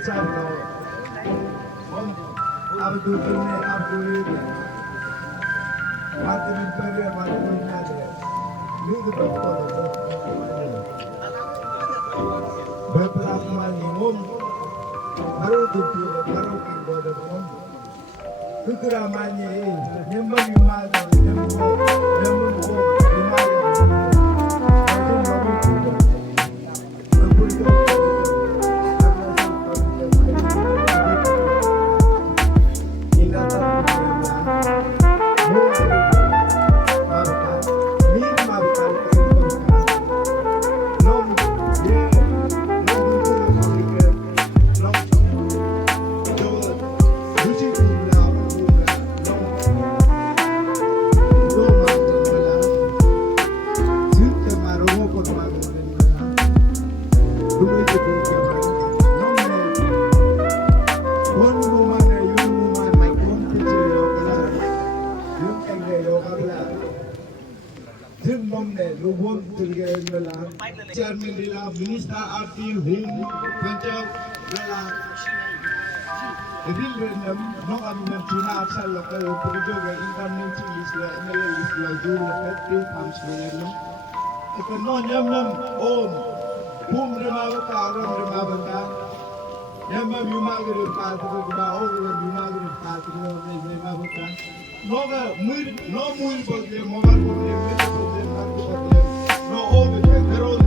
Sablo, Abdul Abdul, Martin Perea, Martin Nadre, Little Beplat Manimum, Marudu, Maruki, Godamon, Kukuramani, Nemba Yumada, Nembo, Chairman Lila, Minister Arti, Home, Panchayat, Lala, Real Random, no government, China, Axel, local, Puduga, incoming list, MLA list, June, effective, comes Random. If a non yum, Boom, Remava, Remavanda, Yama, Yumaga, Patra, over Yumaga, Patra, Remavaka. No more, but the mobile, no over the road.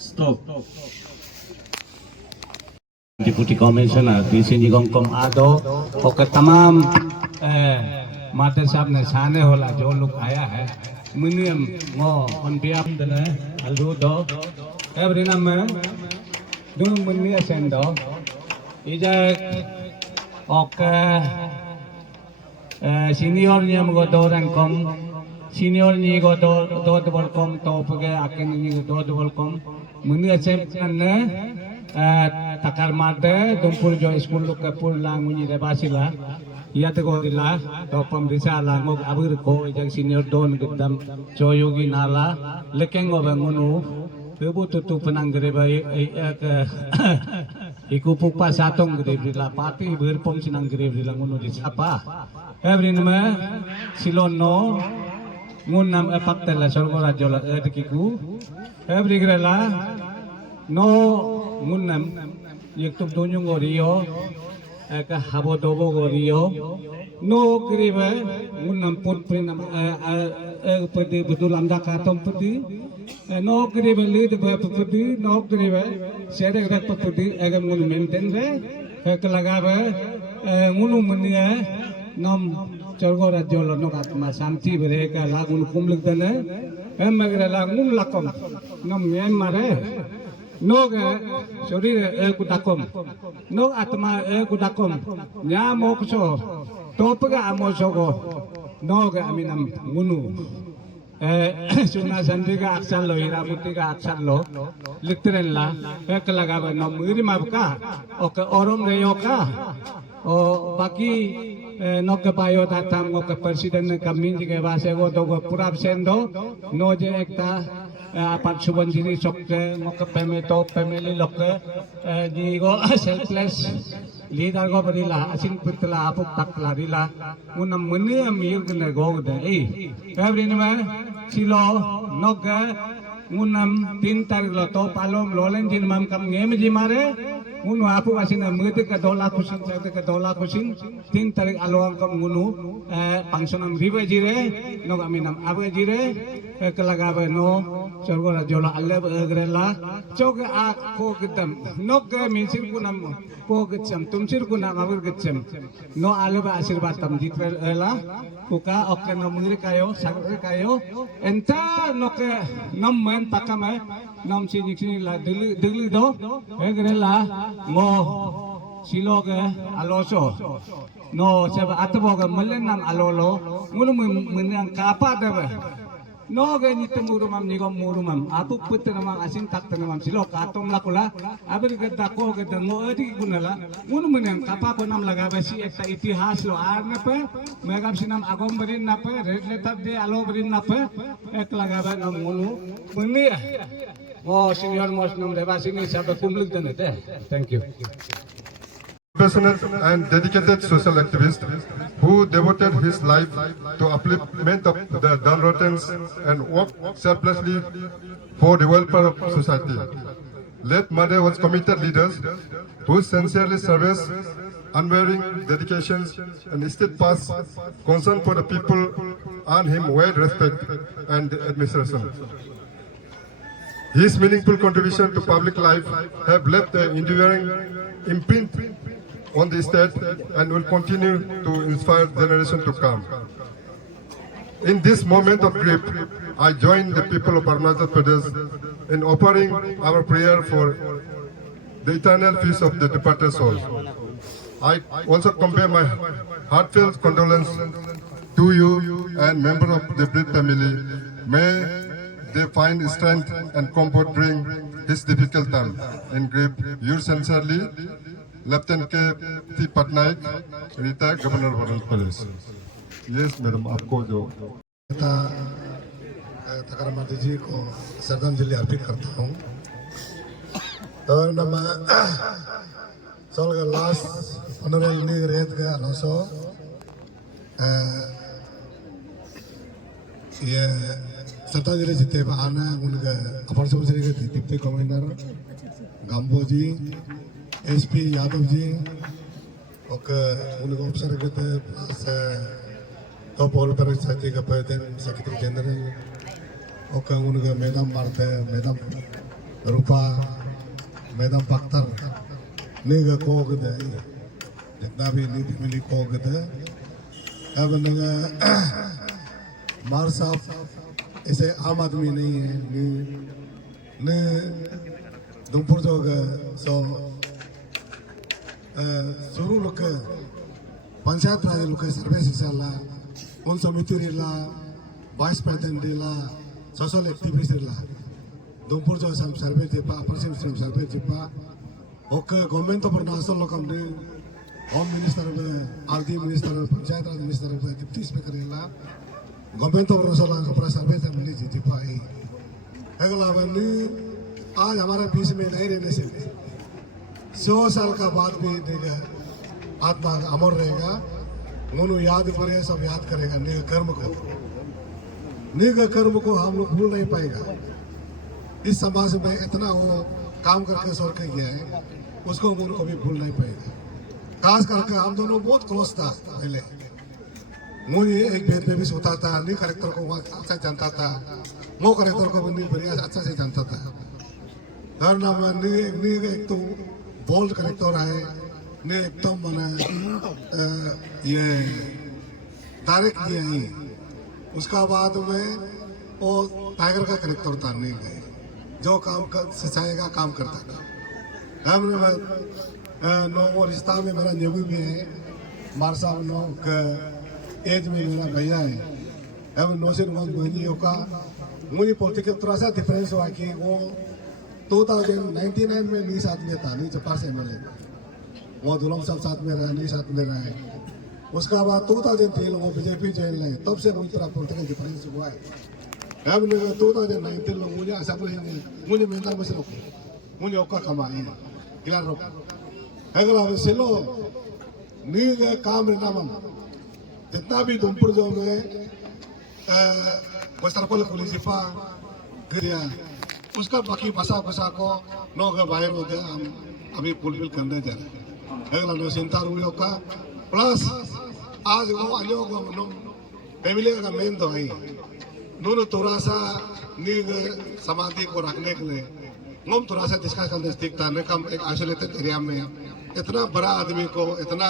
Stop. Deputy Commissioner di sini gongkom ado और तमाम माते साहब ने साने होला जो लोग आया है मिनियम वो उनपिया दने अलू दो एवरी नाम में दो मिनियम सेंडो इजा ओके सीनियर नियम को दो रंगkom senior ni go do welcome to page akin ni do welcome muni acem na takar mate tumpur jo school lo ke pur lang unyi de basila ya te ko dila to pemrisa lang ngok abur ko jak senior don gedam joyogi nala lekeng go bangunu kebu tutu penang gede bayi ke iku pupa satong gede bila pati berpom sinang gede bila ngunu di apa every nama silono ngunam epaktel sorgo rajola edikiku every grela no ngunam yektum tunyung gorio ka habodobo gorio no kribe ngunam put prinam pedi betul anda katom pedi no kribe lead pedi no kribe sere grak pedi agam ngun maintain re kelagabe ngunu munia nom sorgo rajola no atma santi bere ka lagun kumluk dane emagre lagun lakom nom mem mare no शरीर कुटाकोम no आत्मा कुटाकोम न्या मोक्षो टोपगा आमोसोगो no आमिनम गुनु सुना संदिगा अक्षर लो हिरामुतिगा अक्षर लो लिखतेरन ला एक लगावे no मुरी माबका okay Oram रेयोका ओ बाकी no के पायो ताम नो के प्रेसिडेंट कमिंग के वासे गो तो पूरा सेंदो no J Ekta apat suban diri sokke ngoke pemeto family lokke di go selfless leader go berila asin putla apuk takla rila unam mene amir kena go de every nama silo noke unam pintar lo to palom lolen jin mam kam ngem ji mare unu apuk asin mete ka dola kusin tin tarik aloang kam ngunu pangsonam ribe jire no aminam abe jire kelagabe no sorgo rajola alle grela choke a ko kitam no ke misir kunam ko kitsam tumsir kunam abur kitsam no alle ba asirbat tam jitrela kuka oke no mungri kayo sagri kayo enta no ke nam men takame nam sini la dili do grela mo siloge aloso no seba atboga malenam alolo ngunu menang kapa debe no gani temurumam nigo murumam apu putenamam asin taktenamam silo katom lakula abir gada ko gada ngo adi gunala ngunu menang kapa konam lagabe si ekta itihas lo arne pe megam sinam agom berin nape red letter de alo berin nape ek lagabe nam ngunu meni oh senior most nam deba sini sabe kumlik danete thank you. Passionate and dedicated social activist who devoted his life to upliftment of the downtrodden and worked selflessly for the welfare of society. Late Made was committed leaders whose sincerely service, unwavering dedication and steadfast concern for the people earned him wide respect and administration. His meaningful contribution to public life have left an enduring imprint on the state and will continue to inspire generations to come. In this moment of grief, I join the people of Arunachal Pradesh in offering our prayer for the eternal peace of the departed soul. I also convey my heartfelt condolence to you and members of the bereaved family. May they find strength and comfort during this difficult time. In grief, yours sincerely, Lieutenant K. Patnaik, retired Governor of Arunachal Pradesh. Yes, madam, आपको जो तकरमाती जी को श्रद्धांजलि अर्पित करता हूँ। तो नम soul का last honourable league रेत का अनौसो ये श्रद्धांजलि जितने बहाना उनका अपर सुबह के डिप्टी कमिश्नर गांबो जी एसपी यादव जी उनका अवसर के प्लस तो पोल पर साथी का प्रेसिडेंट सेक्रेटरी जनरल उनका मैडम मारते मैडम रूपा मैडम पख्तर निगा कोग दे जितना भी नीति मिली कोग दे अब निगा मार साहब ऐसे आम आदमी नहीं है ने दुमपुर जोग सो शुरू लोग पंचायत राज लोग सर्वे सिसाला उन समिति रिला वाइस प्रेसिडेंट रिला सोशल एक्टिविस्ट रिला दुमपुर जो सम सर्वे जिपा परसेंट सर्वे जिपा ఒక గవర్నమెంట్ తో నాసల్లో కండి home minister RD minister panchayat raj minister deputy speaker ಎಲ್ಲ गवर्नमेंट तो रोसला कपड़ा सर्वे से मिली जीती पाई अगला बंदी आज हमारे बीच में नहीं रहने से 100 साल का बाद भी देगा आत्मा अमर रहेगा उन्होंने याद करे सब याद करेगा निग कर्म को हम लोग भूल नहीं पाएगा इस समाज में इतना वो काम करके सोच के गया है उसको उनको कभी भूल नहीं पाएगा खास करके हम दोनों बहुत क्लोज था पहले मुझे एक बेड में भी सोता था नी करेक्टर को अच्छा जानता था वो करेक्टर को भी बढ़िया अच्छा से जानता था हर नाम नी एक तो बोल्ड करेक्टर है नी एकदम मैंने ये डायरेक्ट किया ही उसका बाद में वो टाइगर का करेक्टर था नहीं गए जो काम कर सिंचाएगा काम करता था हमने नो वो रिश्ता में मेरा नेबू भी है मारसा नो एज में मेरा भैया है अब नो से नो बहनियों का मुझे पॉलिटिकल थोड़ा सा डिफरेंस हुआ कि वो 2099 में नहीं साथ में था नहीं चपार से मिले वो दुलम सब साथ में रहा नहीं साथ में रहा है उसका बाद 2003 वो बीजेपी जेल है तब से मुझे थोड़ा पॉलिटिकल डिफरेंस हुआ है अब 2019 लोग मुझे ऐसा बोलेंगे मुझे मेहनत में से रोको मुझे ओका कमाई क्लियर रोको अगला सिलो नी काम रहना मन जितना भी दुमपुर जो में वस्त्रपल पुलिसिपा गिरिया उसका बाकी बसा बसा को नो का बाहर हो गया हम अभी फुलफिल करने जा रहे हैं अगला नो चिंता रुइयों का प्लस आज वो अन्यों को फैमिली का मेन तो है दोनों थोड़ा सा नी समाधि को रखने के लिए हम थोड़ा सा डिस्कस करने सीखता है कम एक आइसोलेटेड एरिया में इतना बड़ा आदमी को इतना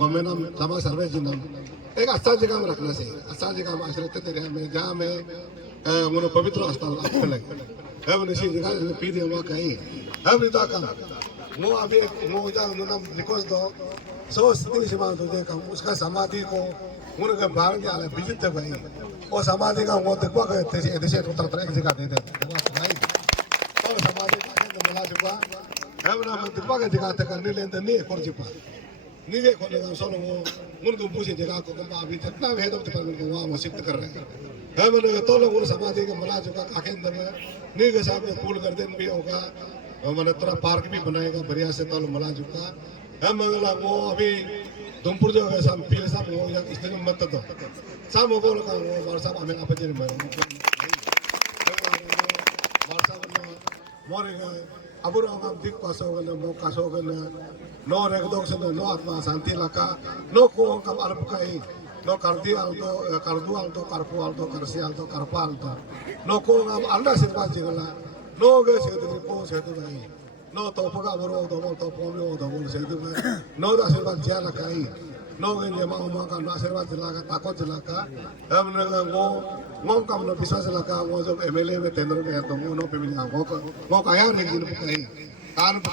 गवर्नमेंट समाज सर्वे जिन्हों एक अच्छा जगह में रखना चाहिए अच्छा जगह में आइसोलेटेड एरिया में जहाँ में उन्होंने पवित्र स्थल आपको लगे अब इसी जगह पी दे हुआ कहीं अब रिता का वो अभी वो उन्होंने रिक्वेस्ट दो सो स्थिति सीमा दो देखा उसका समाधि को उनके बाहर के आले विजिट भाई और समाधि का वो देखवा कहते हैं ऐसे उत्तर तरह एक जगह दे दे और समाधि का मिला चुका हम ना दिखवा के दिखाते करने लेते नहीं एक और चिपा नहीं के खोले का सोलो वो उनको पूछे जगह को कम अभी जितना भी है तो डिपार्टमेंट को वहाँ वो शिफ्ट कर रहे हैं हम ने तो लोग समाधि के मिला चुका काके अंदर में नहीं के साथ में पूल कर देन भी होगा मैंने थोड़ा पार्क भी बनाएगा बढ़िया से तो मिला चुका हम अगला वो अभी दुमपुर जो है सब पीले साहब वो या इस दिन मत दो सब वो बोल का वो बार साहब हमें आप जिन में बार साहब ने मोरे अब हम दिख पास हो गए मो कास हो गए नो रेगदोक से नो आत्मा शांति लका नो को कम अल्प का ही नो करदी आल्तो करदू आल्तो करपू आल्तो करसी आल्तो करपा आल्तो नो को हम अंडा सिर्फ जिगला नो गे सेदु को सेदु भाई नो तोपगा बरो दो तोपो में दो सेदु में नो आशीर्वाद जिया लका ही नो गे नेमा उमा का आशीर्वाद जिला का ताको जिला का हमने वो काम नो विश्वास लका वो जो एमएलए में तेंद्र में है तो वो नो पे मिला वो का यार एक दिन पे कान पे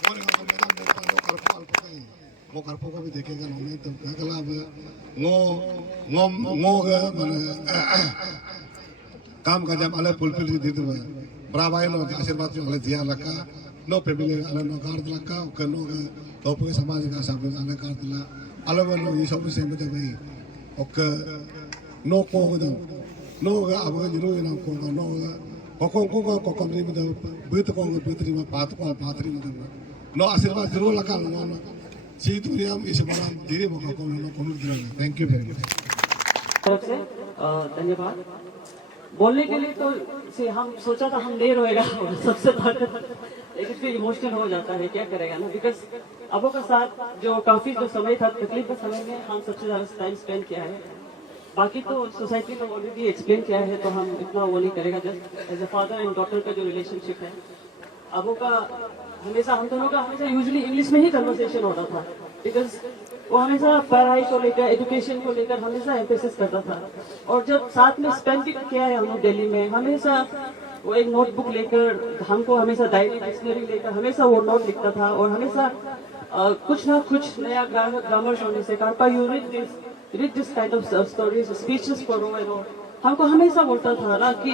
वो ने को मैदान में नो करपो अल्प का ही वो करपो का भी देखेगा नहीं तो अगला वो माने काम का जब अलग फुलफिल दे दो ब्रावाई नो आशीर्वाद जो अलग दिया लका नो फैमिली अलग नो कार्ड लका के नो तो पूरे समाज का सब अलग कार्ड ला अलग नो ये सब से में भाई ओके नो को नो अब जिनो ना को को कंपनी में बीत को बीतरी में पातरी में नो आशीर्वाद जरूर लगा नो सी दुनिया में इस बड़ा धीरे मौका को नो कमेंट दिया थैंक यू वेरी मच तरफ से धन्यवाद बोलने के लिए तो से हम सोचा था हम देर होएगा सबसे ताकत लेकिन फिर इमोशनल हो जाता है क्या करेगा ना बिकॉज अबो का साथ जो काफी जो समय था तकलीफ के समय में हम सबसे ज्यादा टाइम स्पेंड किया है बाकी तो सोसाइटी में ऑलरेडी एक्सप्लेन किया है तो हम इतना वो नहीं करेगा just as a father and daughter का जो रिलेशनशिप है अबो का हमेशा हम दोनों का हमेशा यूजुअली इंग्लिश में ही कन्वर्सेशन होता था बिकॉज वो हमेशा पढ़ाई को लेकर एजुकेशन को लेकर हमेशा एम्फेसिस करता था और जब साथ में स्पेंड भी किया है हम लोग दिल्ली में हमेशा वो एक नोटबुक लेकर हमको हमेशा डायरी डिक्शनरी लेकर हमेशा वो नोट लिखता था और हमेशा कुछ ना कुछ नया ग्रामर होने से कारपा you read this kind of stories speeches for हमको हमेशा बोलता था ना कि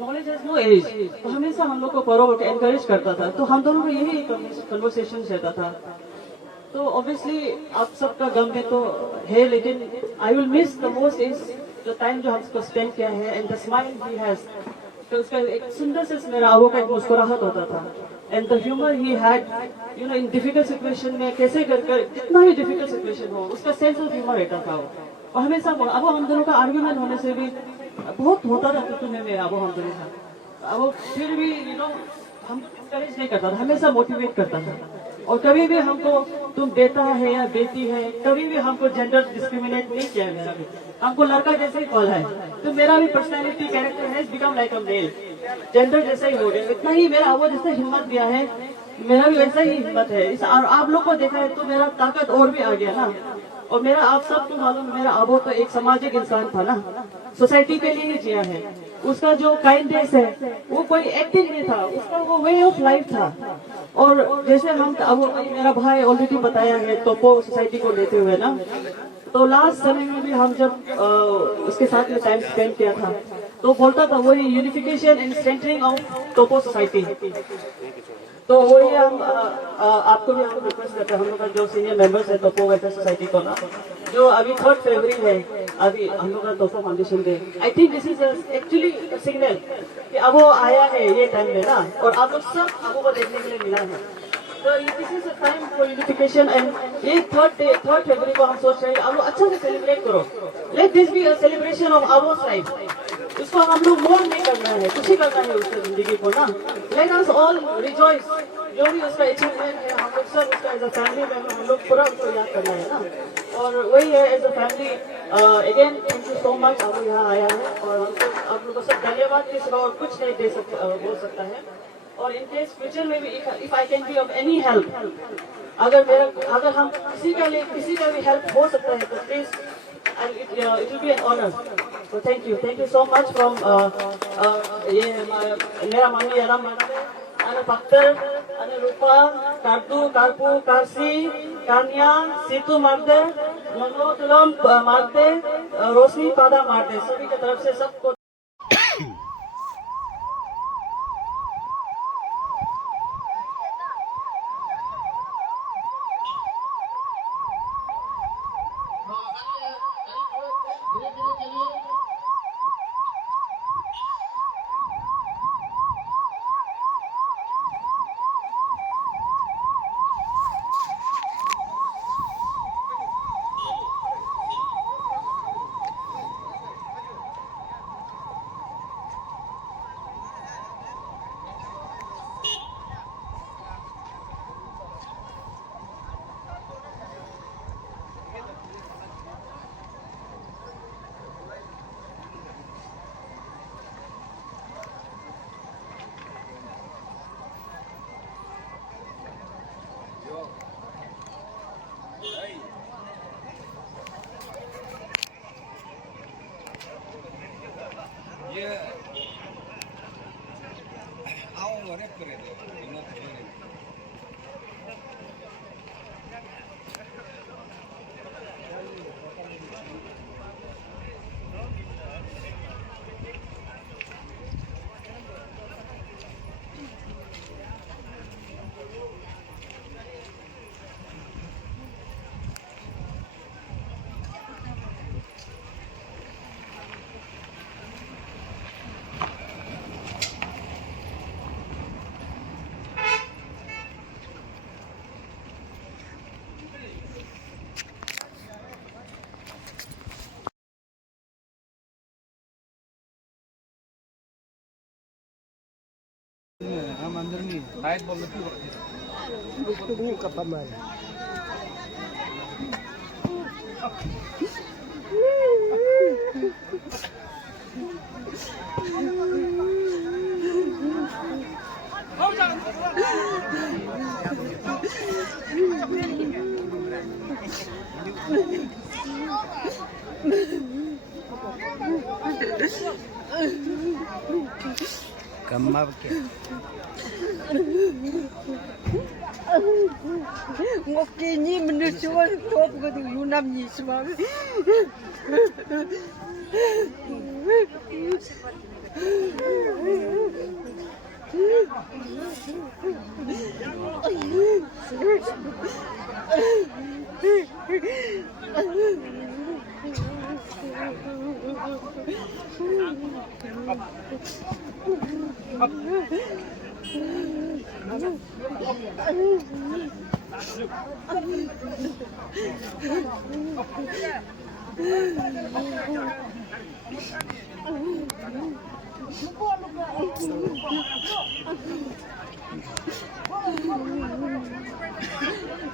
नॉलेज हैज नो एज, तो हमेशा हम लोग को पढ़ो एनकरेज करता था, तो हम दोनों को यही कन्वर्सेशन रहता था। तो ऑब्वियसली आप सबका गम में तो है, लेकिन I will miss the most is जो टाइम जो हमको स्पेंड किया है and the smile he has. तो उसका एक सुंदर से मेरा आबो का एक मुस्कुराहट होता था and the humour he had, you know, in difficult situation में कैसे कर जितना भी डिफिकल्ट सिचुएशन हो उसका सेंस ऑफ ह्यूमर रहता था वो। और हमेशा अब हम दोनों का आर्ग्यूमेंट होने से भी बहुत होता था तुम्हें में अब हम दोनों का, अब फिर भी यू नो हम डिस्करेज नहीं करता था, हमेशा मोटिवेट करता था। और कभी भी हमको तुम बेटा है या बेटी है, कभी भी हमको जेंडर डिस्क्रिमिनेट नहीं किया है। मेरा भी हमको लड़का जैसे ही कॉल है, तो मेरा भी पर्सनैलिटी कैरेक्टर है become like a male, gender जैसा ही हो गया। इतना ही मेरा वो जैसे हिम्मत दिया है, मेरा भी वैसा ही हिम्मत है। इस आप लोग को देखा है तो मेरा ताकत और भी आ गया ना। और मेरा आप सबको मालूम है, मेरा आबो तो एक सामाजिक इंसान था ना, सोसाइटी के लिए ही जिया है। उसका जो काइंडनेस है वो कोई एक्टिंग नहीं था, उसका वो वे ऑफ लाइफ था। और जैसे हम अब मेरा भाई ऑलरेडी बताया है टोपो सोसाइटी को लेते हुए ना, तो लास्ट समय में भी हम जब उसके साथ में टाइम स्पेंड किया था तो बोलता था वही यूनिफिकेशन एंड सेंटरिंग ऑफ टोपो सोसाइटी। तो वही हम आपको भी हम रिक्वेस्ट करते हैं, हम लोग का जो सीनियर मेंबर्स है टोपो वेलफेयर सोसाइटी को ना, जो अभी 3 फरवरी है, अभी हम लोग का टोपो foundation day, I think this is actually signal कि अब वो आया है ये टाइम में ना, और आप लोग सब अब वो देखने के लिए मिला है। तो this is a time for unification and ये 3 फरवरी को हम सोच रहे हैं आप लोग अच्छा से सेलिब्रेट करो। Let this be a celebration of our life. इसको हम लोग मोर नहीं करना है, खुशी करना है उसकी जिंदगी को ना। लेट अस ऑल रिजॉइस, जो भी उसका अचीवमेंट है हम लोग सब उसका एज अ फैमिली मेंबर हम लोग पूरा उसको याद करना है ना। और वही है as a family. Again thank you so much, आप यहाँ आया है और हमको आप लोग को सब धन्यवाद के सिवा और कुछ नहीं दे बोल सकता है। और इन केस फ्यूचर में भी if I can be of any help, अगर हम किसी का भी हेल्प हो सकता है तो please it will be an honor. So thank you so much from ये मेरा मम्मी आराम अने पक्तर अने रूपा कार्तू कार्पू कार्सी कान्या सीतू मारते मनोतुलम मारते रोशनी पादा मारते, सभी की तरफ से सबको हम अंदर नहीं शायद बोल कम्मा के Ngokinyi menuju top gitu Yunam Yisma.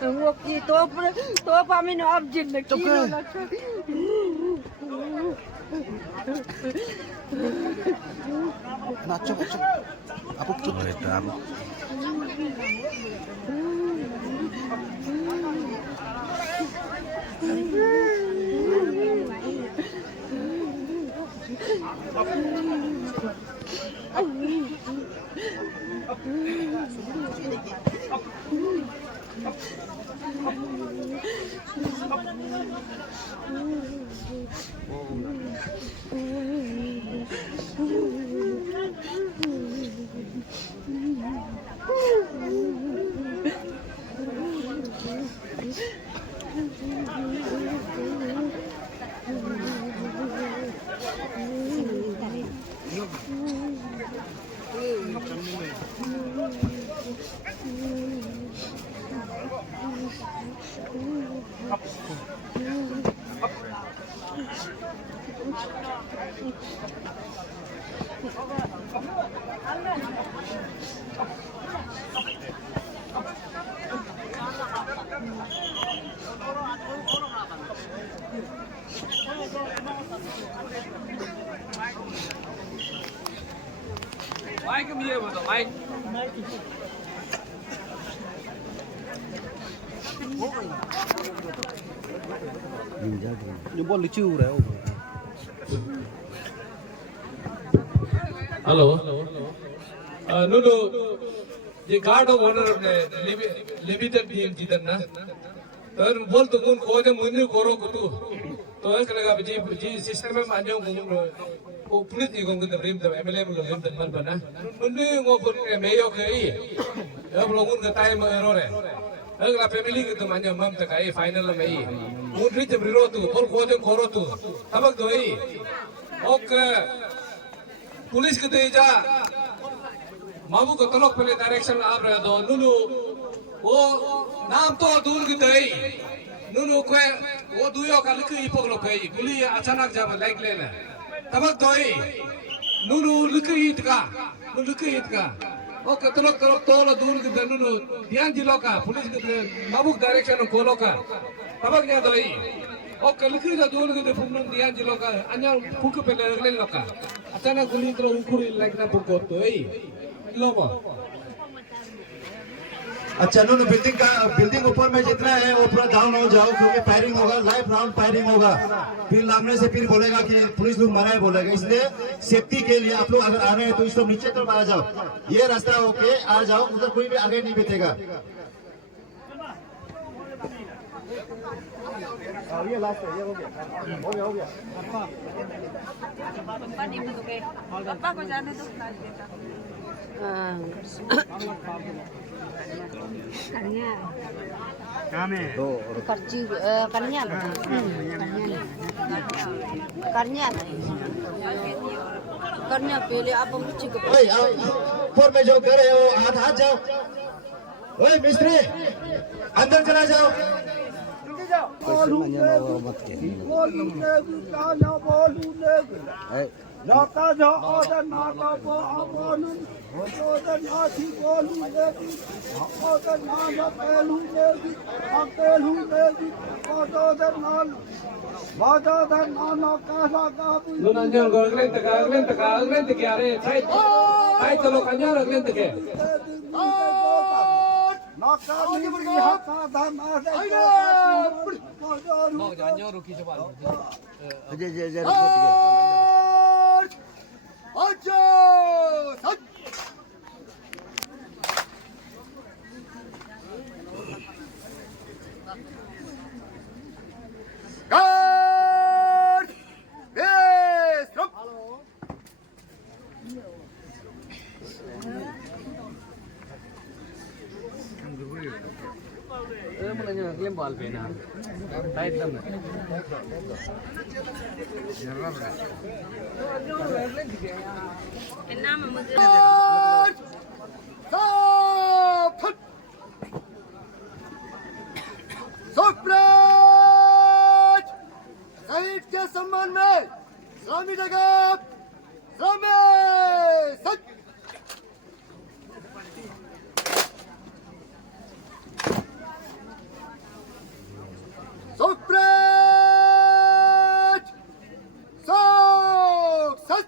Ngoki to kami no abjin na kilo na. Hello नुनु ये गार्ड ऑफ ऑनर ने लिमिटेड डीएम जीतन ना तो बोल तो कौन खोजे मुन्नी कोरो कुतु तो एक लगा जी सिस्टम में मान्यों को पुलिस निगम के तबरीम तब एमएलए में लोग तब मन बना मुन्नी वो पुलिस मेयो के ही अब लोगों का टाइम एरो रे अगला फैमिली के तो मान्यों मम तक आई फाइनल में ही मुन्नी जब रिरो तू बोल खोजे कोरो तू तबक तो ही ओके पुलिस के तेजा मामू को तलोक पहले डायरेक्शन आप रहे दो नुनु वो नाम तो दूर की दई नुनु को वो दुयो का लिखी इपोक लोग कही पुलिस अचानक जब लाइक लेना तबक दोई नुनु लिखी इत का वो कतलोक तो लो दूर की दई नुनु ध्यान जिलो का पुलिस के मामू डायरेक्शन को लो का तबक क्या दोई ओ कलकी दा दूर के फुमन दिया जिलो का अन्य फुक पे ले लो का अचानक गुली तो उखुरी लाइक ना फुक तो ए लो बा अच्छा नो बिल्डिंग ऊपर में जितना है वो पूरा डाउन हो जाओ क्योंकि फायरिंग होगा लाइव राउंड फायरिंग होगा फिर लागने से फिर बोलेगा कि पुलिस लोग मारा है बोलेगा इसलिए सेफ्टी के लिए आप लोग अगर आ रहे हैं तो इस लोग नीचे तरफ आ जाओ ये रास्ता होके आ जाओ उधर कोई भी आगे नहीं बैठेगा ये लास्ट है ये हो गया पापा को जाने दो करनिया काम है तो करची करनिया करनिया पहले आप हम ठीक ओए ऊपर में जो करे हो हाथ जाओ ओए मिस्त्री अंदर चला जाओ Naka jo oda naka po abonun, oda nasi bolu legi, oda nana pelu legi, apelu legi, oda nan, oda nana kasa kapu. नुनु अंजन को अगले तक क्या रे साइड चलो कंजर अगले तक है Naka ni hata dana se. अंजन रुकी से बात शहीद के सम्मान में इस्लामी जगह सच सुप्रेज सच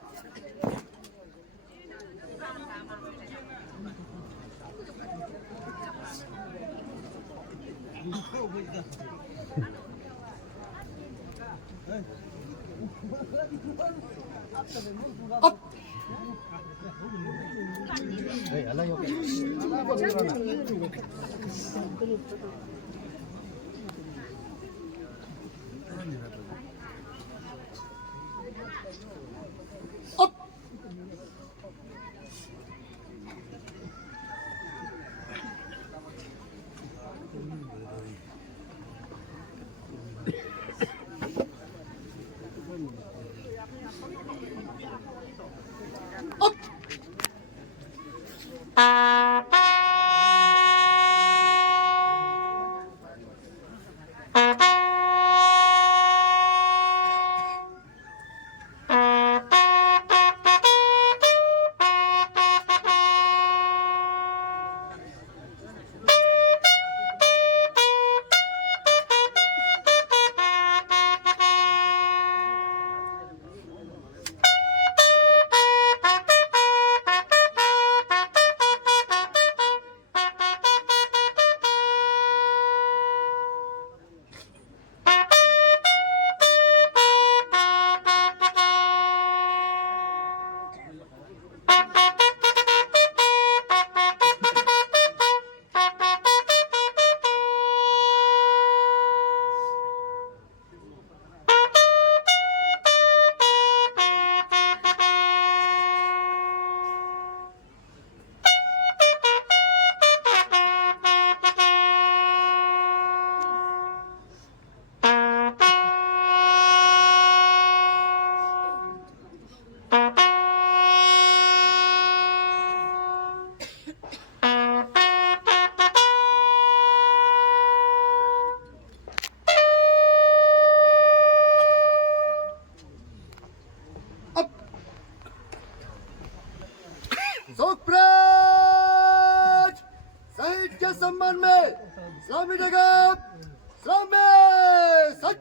सुप्रेज शहीद के सम्मान में इस्लामी जगह सच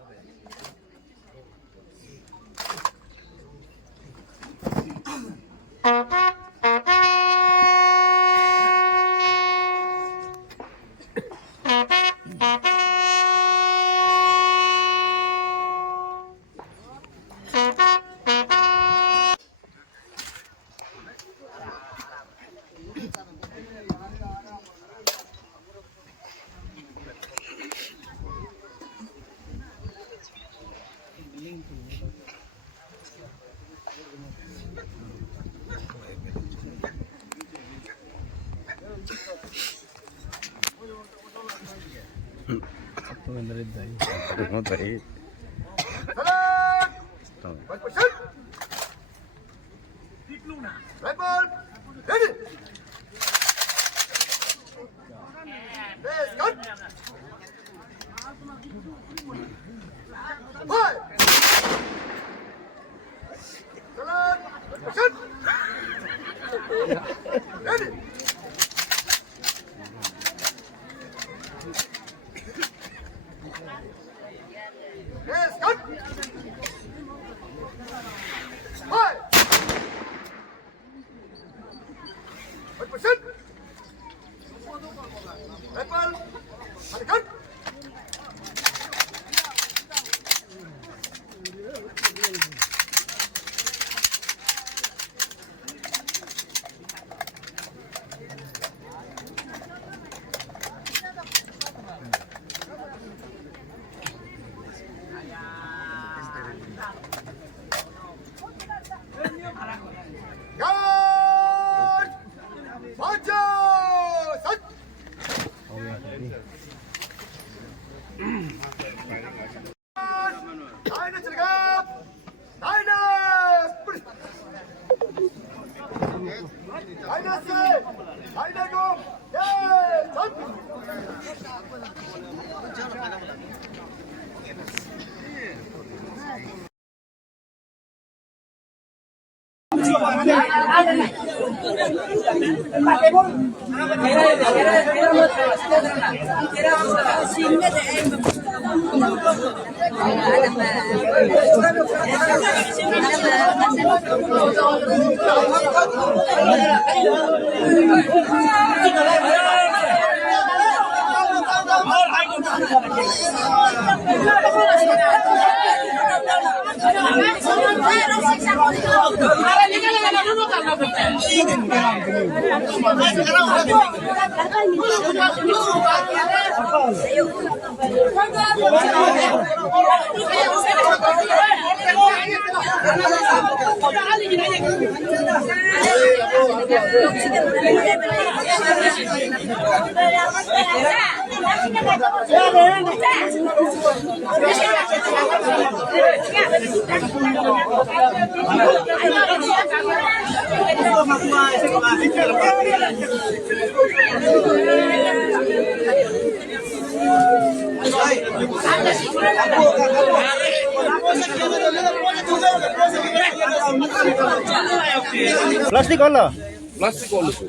प्लास्टिक वाला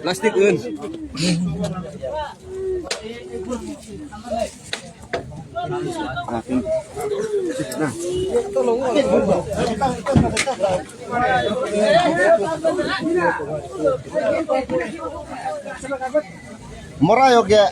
प्लास्टिकอื่น मोरा हो गया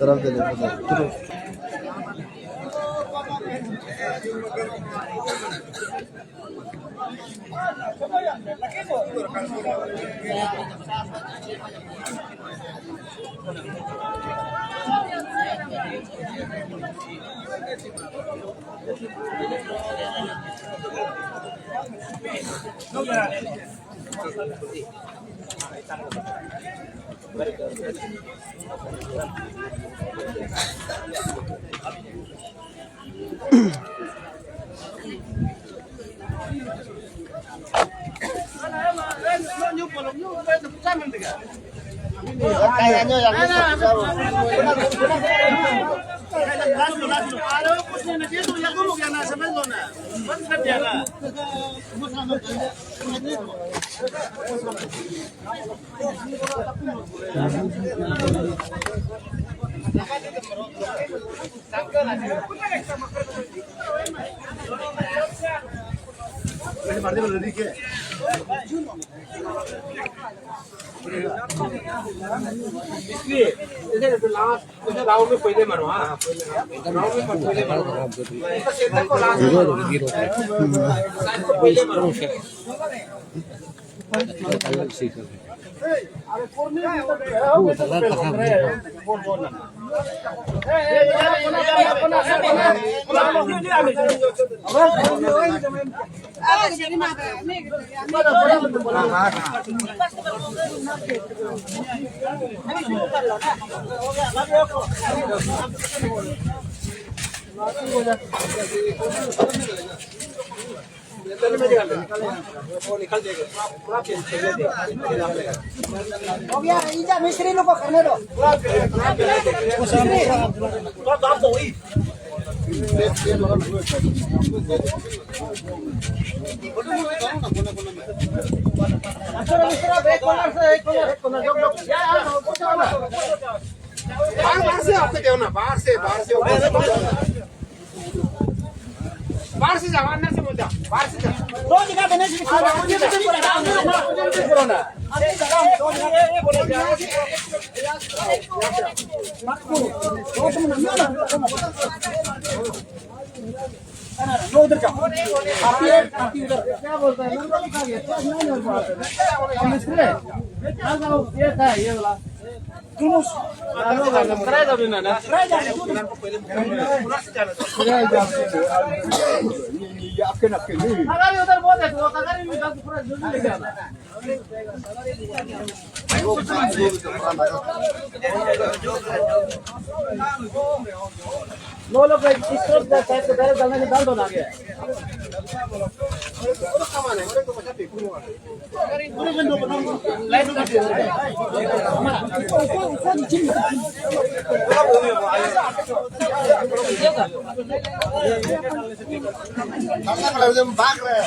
तरफ दे kayaknya yang राउंड में पहले मारो हाँ राउंड में पहले मारो को लास्ट पहले मारो हो गया इजा मिस्त्री लोग को करने दो बाहर से आपसे क्यों ना बाहर से बाहर से जाओ अंदर से मत जाओ बाहर से जाओ दो जगह देने से मुझे तो बोलो ना दो जगह ये बोलो लो उधर जाओ आप उधर क्या बोलता है नंबर लिखा गया क्या नहीं मिस्त्री ये था ये वाला लो लोग इस तरफ साइड से पहले डालने निकाल दो ना आगे भाग रहे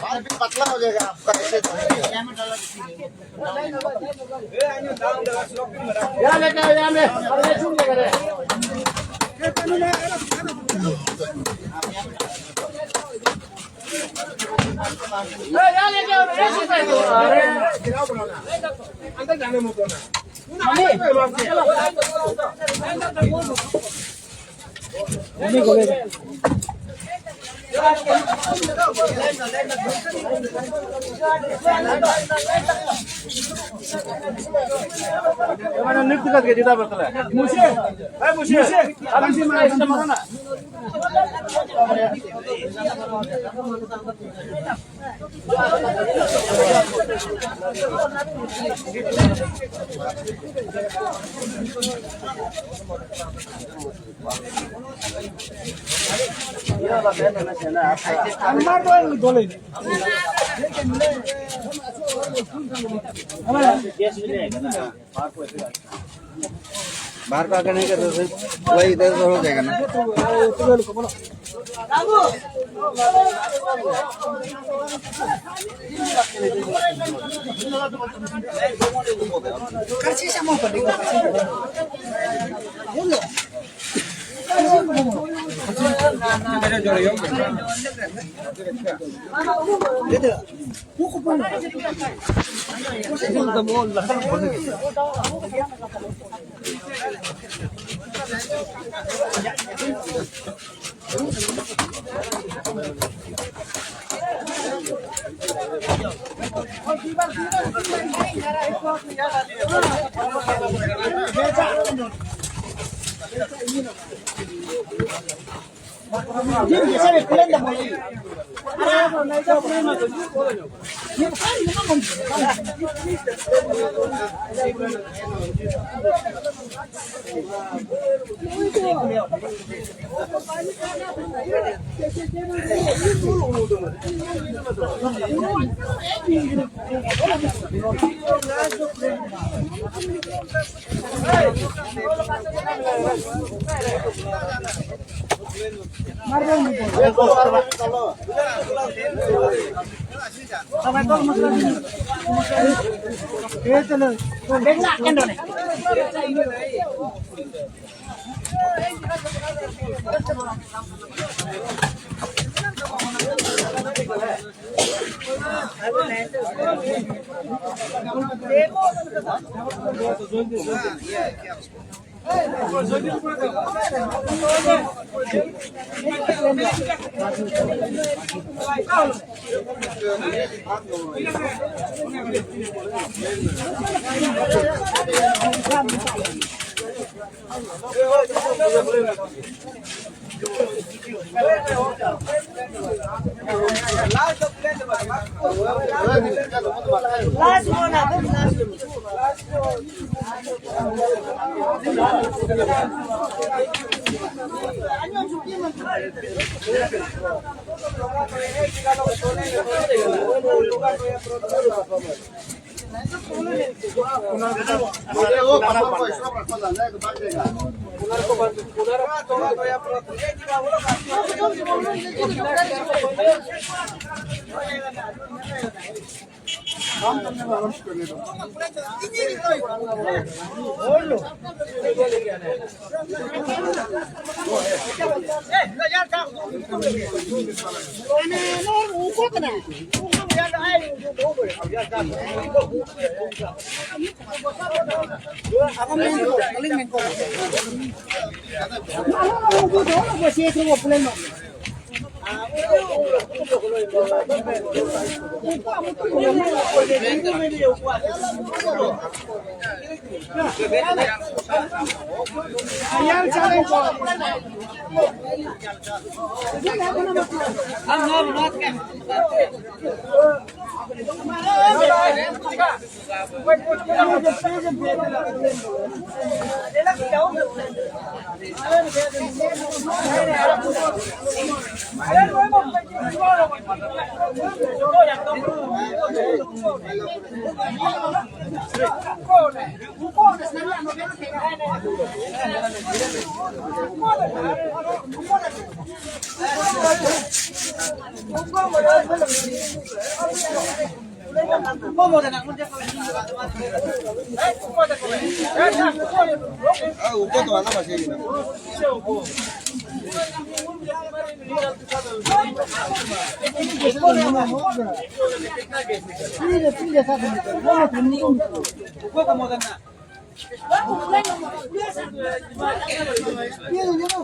पतला हो जाएगा आपका ऐसे यहाँ लेके आओ यहाँ में और ये छूट लेकर यहाँ लेके आओ अरे अंदर जाने मत ना मम्मी को ले नृत्य करके जितना बतला मुझे अभी से मैं ऐसा मारा ना बाहर का आगे नहीं कर सकते वही इधर हो जाएगा ना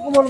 Como lo